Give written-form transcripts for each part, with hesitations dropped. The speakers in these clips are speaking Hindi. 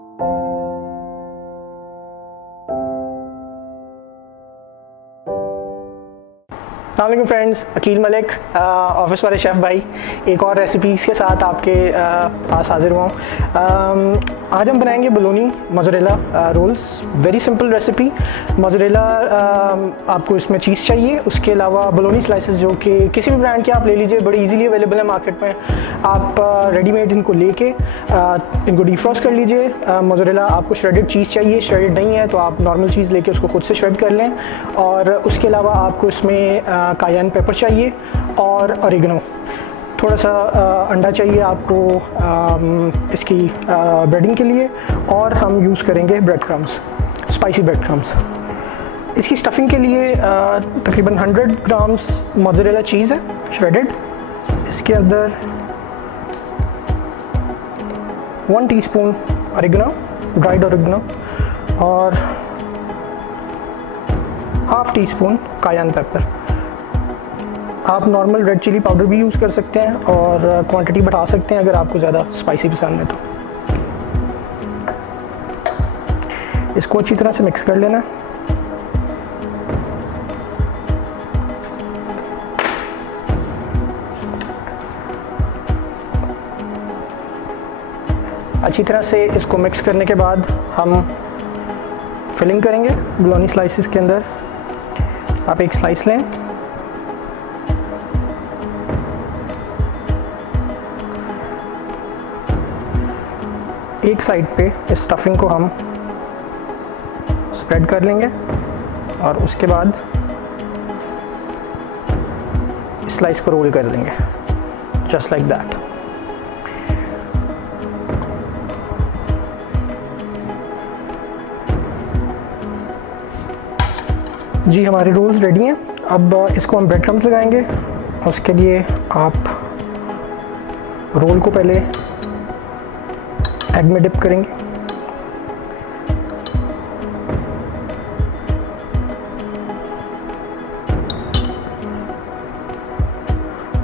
अस्सलाम फ्रेंड्स, अकील मलिक ऑफिस वाले शेफ़ भाई एक और रेसिपीज़ के साथ आपके पास हाजिर हुआ हूँ। आज हम बनाएंगे bolognese mozzarella rolls. Very simple recipe. Mozzarella आपको इसमें चीज़ चाहिए, उसके अलावा बोलोनी स्लाइसेस जो कि किसी भी ब्रांड के आप ले लीजिए, बड़ी इजीली अवेलेबल है मार्केट में। आप रेडीमेड इनको लेके इनको डिफ्रॉस्ट कर लीजिए। मोज़रेला आपको श्रेडेड चीज़ चाहिए, श्रेडेड नहीं है तो आप नॉर्मल चीज़ लेके उसको खुद से श्रेड कर लें। और उसके अलावा आपको इसमें कायन पेपर चाहिए और ऑरिगेनो, थोड़ा सा अंडा चाहिए आपको इसकी ब्रेडिंग के लिए, और हम यूज़ करेंगे bread crumbs, spicy bread crumbs. इसकी स्टफिंग के लिए तकरीबन 100 ग्राम्स मोज़रेला चीज़ है श्रेडेड। इसके अंदर 1 टीस्पून ऑरिगेनो, ड्राइड ऑरिगेनो, और हाफ़ टी स्पून कायन पेपर। आप नॉर्मल रेड चिली पाउडर भी यूज़ कर सकते हैं और क्वांटिटी बढ़ा सकते हैं अगर आपको ज़्यादा स्पाइसी पसंद है तो। इसको अच्छी तरह से मिक्स कर लेना। अच्छी तरह से इसको मिक्स करने के बाद हम फिलिंग करेंगे बोलोनी स्लाइसेस के अंदर। आप एक स्लाइस लें, एक साइड पे इस स्टफिंग को हम स्प्रेड कर लेंगे और उसके बाद इस स्लाइस को रोल कर देंगे, जस्ट लाइक दैट। जी, हमारे रोल्स रेडी हैं। अब इसको हम ब्रेड क्रम्स लगाएंगे। उसके लिए आप रोल को पहले एग में डिप करेंगे,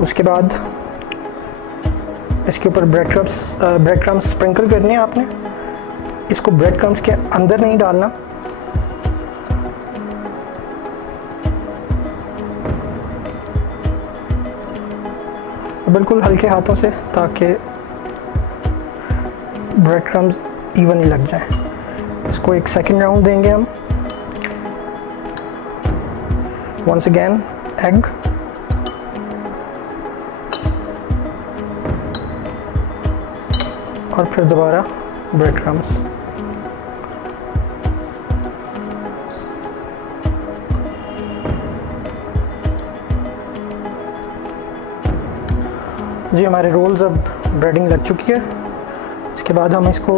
उसके बाद इसके ऊपर ब्रेड क्रम्स स्प्रिंकल करने हैं आपने। इसको ब्रेड क्रम्स के अंदर नहीं डालना, बिल्कुल हल्के हाथों से, ताकि ब्रेड क्रम्स इवनली लग जाएं। इसको एक सेकंड राउंड देंगे हम। वंस अगेन एग, और फिर दोबारा ब्रेड क्रम्स। जी, हमारे रोल्स अब ब्रेडिंग लग चुकी है। इसके बाद हम इसको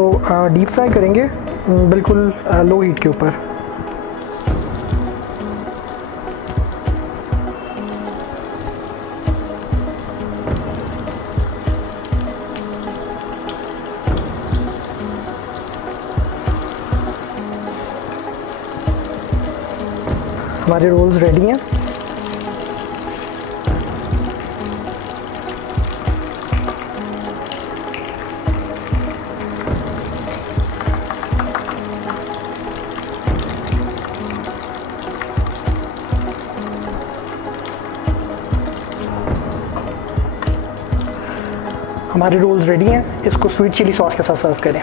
डीप फ्राई करेंगे बिल्कुल लो हीट के ऊपर। हमारे रोल्स रेडी हैं। हमारे रोल्स रेडी हैं। इसको स्वीट चिली सॉस के साथ सर्व करें।